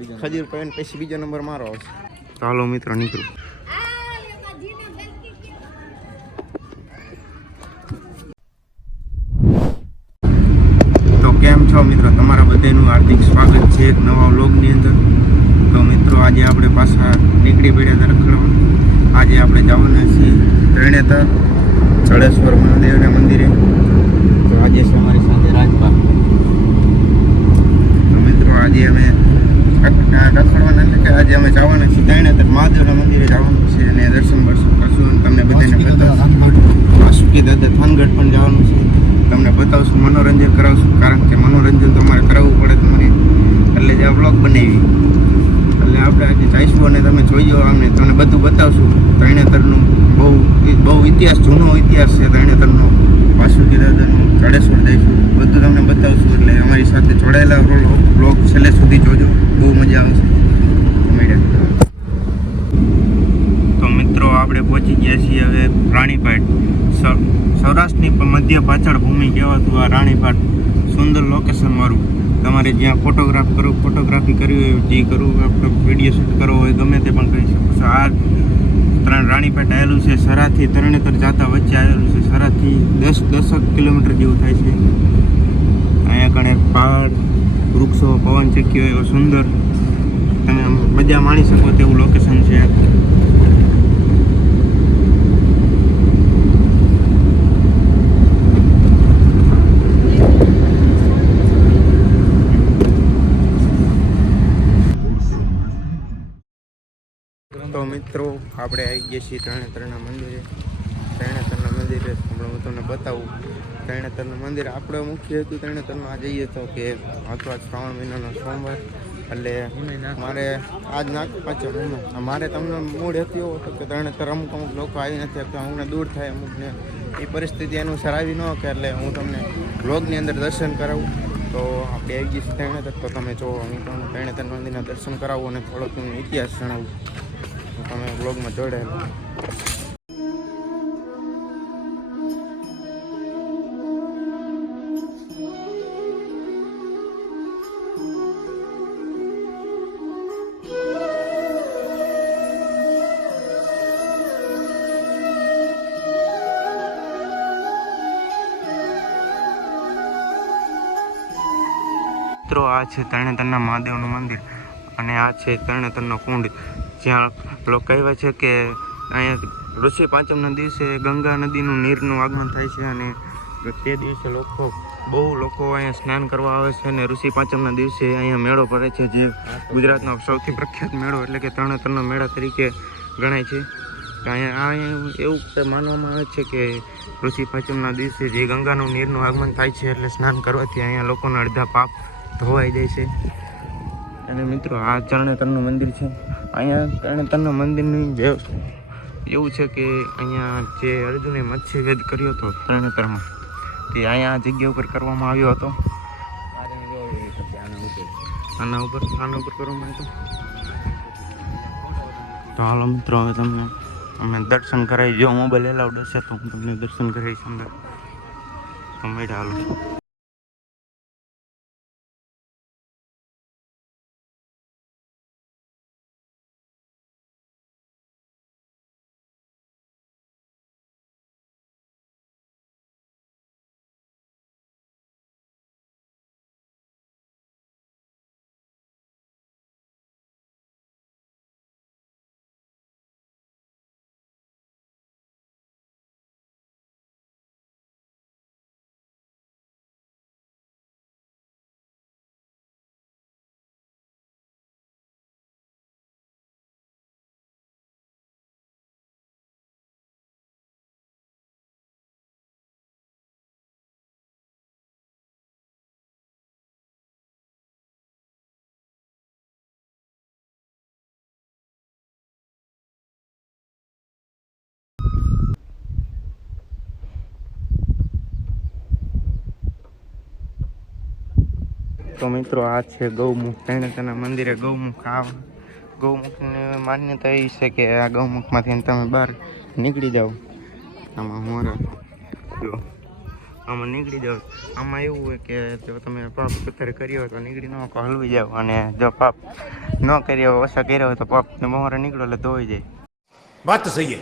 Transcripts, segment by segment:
ખજૂર પાઈને પછી બીજો નંબર મારો આવશે. ચાલો મિત્રો નીકળું. તો કેમ છો મિત્રો? તમારા બધાનું હાર્દિક સ્વાગત છે એક નવા વ્લોગની અંદર. તો મિત્રો આજે આપણે પાછા નીકળી પડ્યા હતા રખડવા. આજે આપણે જવાના છીએ ત્રણેતર જળેશ્વર મહાદેવના મંદિરે. તો આજે છે અમારી સાથે રાજપા તો મિત્રો આજે અમે રખડવાના એટલે કે આજે અમે જવાના છીએ. ત્રણેતર મહાદેવના મંદિરે જવાનું છે અને દર્શન કરશું કરશું અને તમને બધાને બતાવશું. વાસુકી દાદા થાનગઢ પણ જવાનું છે. તમને બતાવશું મનોરંજન કરાવશું કારણ કે મનોરંજન તમારે કરાવવું પડે તમારે. એટલે જે આ બ્લોગ બનાવી. એટલે આપણે આજે જઈશું અને તમે જોઈ અમને તમને બધું બતાવશું. તરણેતરનું બહુ બહુ ઇતિહાસ જૂનો ઇતિહાસ છે તરણેતરનો વાસુકી દાદાનું જડેશ્વર જઈશું બતાવશું એટલે અમારી સાથે જોડાયેલા બ્લોગ છેલ્લે સુધી જોજો. બહુ મજા આવશે. તો મિત્રો, આપણે પહોંચી ગયા છીએ હવે રાણીપાટ. સૌરાષ્ટ્રની મધ્ય પાછળ ભૂમિ કહેવાતું આ રાણીપાટ. સુંદર લોકેશન મારું. તમારે જ્યાં ફોટોગ્રાફ કરવું ફોટોગ્રાફી કરવી હોય, જે કરવું આપણે વીડિયો શૂટ કરવો હોય, ગમે તે પણ કરી શકો છો. આ ત્રણ રાણીપેટ આવેલું છે, સરાથી તરણેતર જાતા વચ્ચે આવેલું છે. સરાથી દસ દસક કિલોમીટર જેવું થાય છે. અહીંયા કણે પહાડ, વૃક્ષો, પવન ચક્કીઓ એવો સુંદર. તમે મજા માણી શકો તેવું લોકેશન છે. તો મિત્રો, આપણે આવી ગયા છીએ ત્રણેતરના મંદિરે. ત્રણેતરના મંદિરે હમણાં હું તમને બતાવું. ત્રણેતરનું મંદિર આપણે મુખ્ય હેતુ ત્રણેતરમાં જઈએ તો કે અથવા શ્રાવણ મહિનાનો સોમવાર. એટલે મારે આજ નાખ પાછળ મારે તમને મૂળ હેતુ એવો હતો કે ત્રણેતર અમુક અમુક લોકો આવી નથી શકતા અમુકને દૂર થાય અમુકને એ પરિસ્થિતિ અનુસાર આવી ન કે એટલે હું તમને બ્લોગની અંદર દર્શન કરાવું. તો આપણે આવી ગઈ છે ત્રણેતર તો તમે જો, હું તમને ત્રણેતર મંદિરના દર્શન કરાવું અને થોડોક હું ઇતિહાસ જણાવું. તમે બ્લોગમાં જોડાયેલા. મિત્રો, આ છે તરણેતરના મહાદેવનું મંદિર અને આ છે તરણેતરનો કુંડ. જ્યાં લોકો કહેવાય છે કે અહીંયા ઋષિ પાંચમના દિવસે ગંગા નદીનું નીરનું આગમન થાય છે અને તે દિવસે લોકો, બહુ લોકો અહીંયા સ્નાન કરવા આવે છે અને ઋષિ પાંચમના દિવસે અહીંયા મેળો ભરે છે, જે ગુજરાતનો સૌથી પ્રખ્યાત મેળો એટલે કે તરણેતરનો મેળો તરીકે ગણાય છે. અહીંયા અહીંયા એવું માનવામાં આવે છે કે ઋષિ પાંચમના દિવસે જે ગંગાનું નીરનું આગમન થાય છે એટલે સ્નાન કરવાથી અહીંયા લોકોના અડધા પાપ ધોવાઈ જાય છે. અને મિત્રો, આ તરણેતરનું મંદિર છે. અહીંયા તરણેતરના મંદિરની એવું છે કે અહીંયા જે અર્જુને મત્સ્યવેદ કર્યો હતો તરણેતરમાં તે અહીંયા આ જગ્યા ઉપર કરવામાં આવ્યો હતો. આના ઉપર આના ઉપર કરવામાં આવ્યો તો હાલો મિત્રો, હવે તમને અમે દર્શન કરાવી. જો મોબાઈલ એલાઉડ હશે તો હું તમને દર્શન કરાવીશ અંદર. તમે હાલો. તો મિત્રો આ છે ગૌમુખ. ત્રણેતાના મંદિરે ગૌમુખ આવે ગૌમુખની માન્યતા એ છે કે આ ગૌમુખમાંથી તમે બહાર નીકળી જાઓ. આમાં મોરા જો આમાં નીકળી જાઓ. આમાં એવું હોય કે જો તમે પાપ કતર કર્યો હોય તો નીકળી ન હલવી જાઓ. અને જો પાપ ન કર્યો ઓછા કર્યો હોય તો પાપ મોરે નીકળો એટલે ધોઈ જાય. વાત તો સહી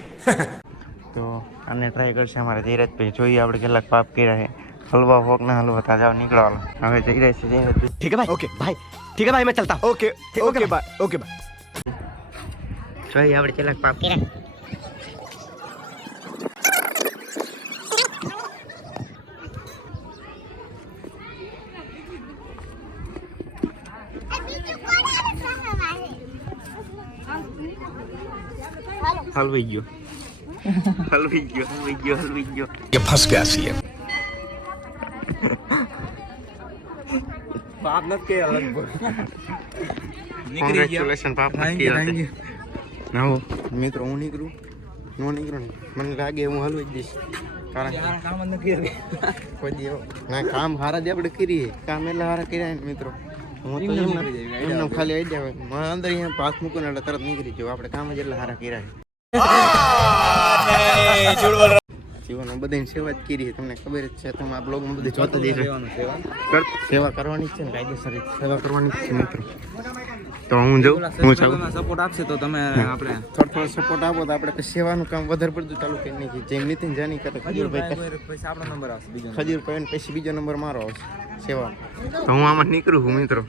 તો આને ટ્રાય કરશે અમારે ધીરજભાઈ. જોઈએ આપણે કેટલાક પાપ કર્યા છે. हलवा होक ना हलवा था जाओ निकलो हमें जई रहे से ठीक है भाई ओके भाई ठीक है भाई मैं चलता okay okay bye okay bye चल आवड़ चल पाप के हलवाई गयो हलवाई गयो हलवाई गयो हलवाई गयो ये फंस गया सी है પાપ નથી નીકળી ગયા. પાપ નથી ના મિત્રો હું નીકળું? નો નીકળું ને? મને લાગે હું હાલવી જ દઈશ કારણ કે નથી કોઈ ના કામ હારા જ આપણે કરીએ. કામ એટલે હારા કર્યા ને મિત્રો. હું ખાલી આવી જાય અંદર અહીંયા પાસ મૂકું એટલે તરત નીકળી જાવ આપણે કામ જ એટલે હારા કર્યા જીવનમાં બધાની સેવા જ કરી તમને ખબર જ છે તમે આ બ્લોગમાં બધી જોતા જઈ સેવા કરવાની જ છે ને કાયદેસર સેવા કરવાની જ છે મિત્રો. તો હું જઉં હું સપોર્ટ આપશે તો તમે આપણે થોડો થોડો સપોર્ટ આપો તો આપણે સેવાનું કામ વધારે પડતું ચાલુ કરી નાખીએ. જેમ નીતિન જાની કરે ખજૂરભાઈ પૈસા આપણો નંબર આવશે બીજો ખજૂરભાઈ પછી બીજો નંબર મારો આવશે સેવા તો હું આમાં નીકળું છું મિત્રો.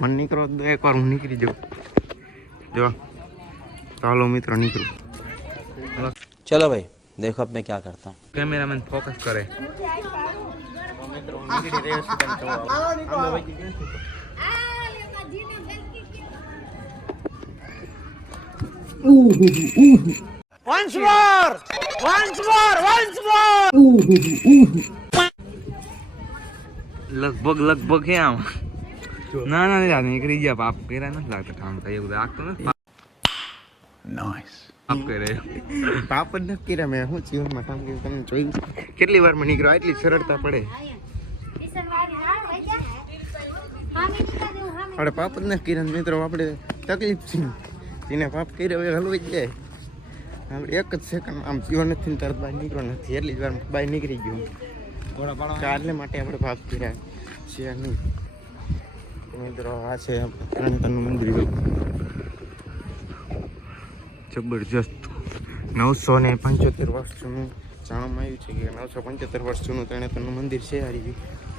મને નીકળો તો એકવાર હું નીકળી જાઉં. જો. ચાલો મિત્રો નીકળું. ચલો ભાઈ. देखो अब मैं क्या करता हूँ કેમેરામેન ફોકસ કરે મિત્રો હું નીકળી રહ્યો છું તમે જોવા આમાં વહી ગઈ ક્યાં છે? Once more once more once more લગભગ લગભગ હે આમ ના ના ના નીકળી ગયા પાપ કર્યા નથી લાગતા કામ કઈ એવું લાગતું નથી नाइस પાપ કરે કર્યા, મેં શું જીવનમાં કામ કર્યું, તમને જોયું કેટલી વારમાં નીકળ્યો એટલી સરળતા પડે. આપણે પાપ જ નથી કર્યા મિત્રો, આપણે તકલીફ છે. જેને પાપ કર્યો એ જ જાય. આપણે એક જ સેકન્ડ આમ જીવો નથી ને તરત બહાર નીકળો નથી. એટલી જ વાર બહાર નીકળી ગયું. કારલે માટે આપણે પાપ કર્યા છે નહીં. મિત્રો, આ છે ત્રણેતરનું મંદિર. જબરજસ્ત. નવસો ને પંચોતેર વર્ષ જૂનું જાણવામાં આવ્યું છે કે નવસો પંચોતેર વર્ષ જૂનું ત્રણેતરનું મંદિર છે. આ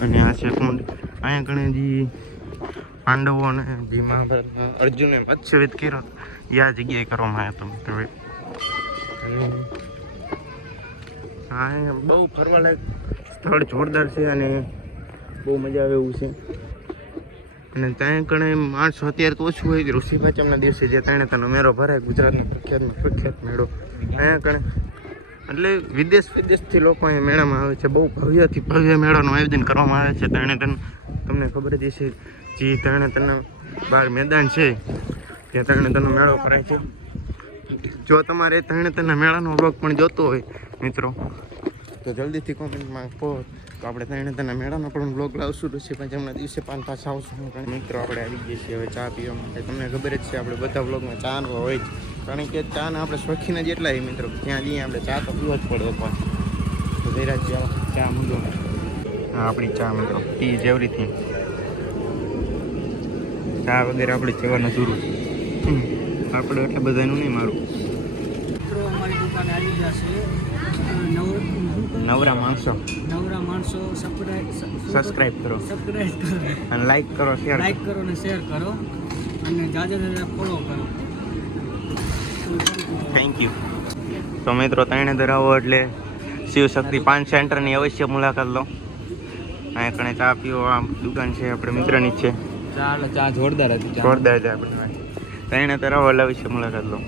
અને આ છે કુંડ. અહીંયા કણે જે પાંડવો અને જે મહાભારતમાં અર્જુને મત્સ્યવેદ કર્યો. એ આ જગ્યાએ કરવામાં આવ્યો હતો હા બહુ ફરવાલાયક સ્થળ જોરદાર છે અને બહુ મજા આવે એવું છે. અને ત્યાં કણે માણસો અત્યારે તો ઓછું હોય ઋષિ પાંચમના દિવસે જે તરણેતરનો મેળો ભરાય, ગુજરાતનો પ્રખ્યાતનો પ્રખ્યાત મેળો. અહીંયા કણે એટલે વિદેશ વિદેશથી લોકો અહીંયા મેળામાં આવે છે. બહુ ભવ્યથી ભવ્ય મેળાનું આયોજન કરવામાં આવે છે. તરણેતર તમને ખબર જ છે જે તરણેતરના બહાર મેદાન છે, ત્યાં તરણેતરનો મેળો ભરાય છે. જો તમારે તરણેતરના મેળાનો વ્લોગ પણ જોતો હોય, મિત્રો, તો જલ્દીથી કોમેન્ટમાં કહો તો આપણે તરણેતરના મેળાનો પણ બ્લોગ લાવશું. ઋષિ પંચમના દિવસે પાંચ પાછા આવશું. કારણ મિત્રો, આપણે આવી ગયા છીએ હવે ચા પીવા માટે. તમને ખબર જ છે, આપણે બધા બ્લોગમાં ચા નો હોય જ. કારણ કે ચા ને આપણે શોખીન જ એટલા એ મિત્રો. ત્યાં જઈએ આપણે ચા તો પીવા જ પડે પણ તો ધીરાજ ચાલો ચા મૂકો હા, આપણી ચા મિત્રો. ટી ઇઝ એવરીથિંગ ચા વગેરે આપણે સેવાનું શરૂ આપણે એટલા બધાનું નહીં મારું. મિત્રો, અમારી દુકાને આવી ગયા છે નવ નવરા માણસો. નવરા માણસો સબસ્ક્રાઇબ કરો. સબસ્ક્રાઇબ કરો. અને લાઈક કરો શેર લાઈક કરો અને શેર કરો. અને જાજા જાજા ફોલો કરો. થેન્ક યુ તો મિત્રો ત્રણે ધરાવો એટલે શિવશક્તિ પાન સેન્ટરની અવશ્ય મુલાકાત લો. અહીંયા કણે ચા પીવો આ દુકાન છે આપણે મિત્રની જ છે. ચા જોરદાર હતી જોરદાર છે આપણે ત્રણે ધરાવો એટલે અવશ્ય મુલાકાત લો.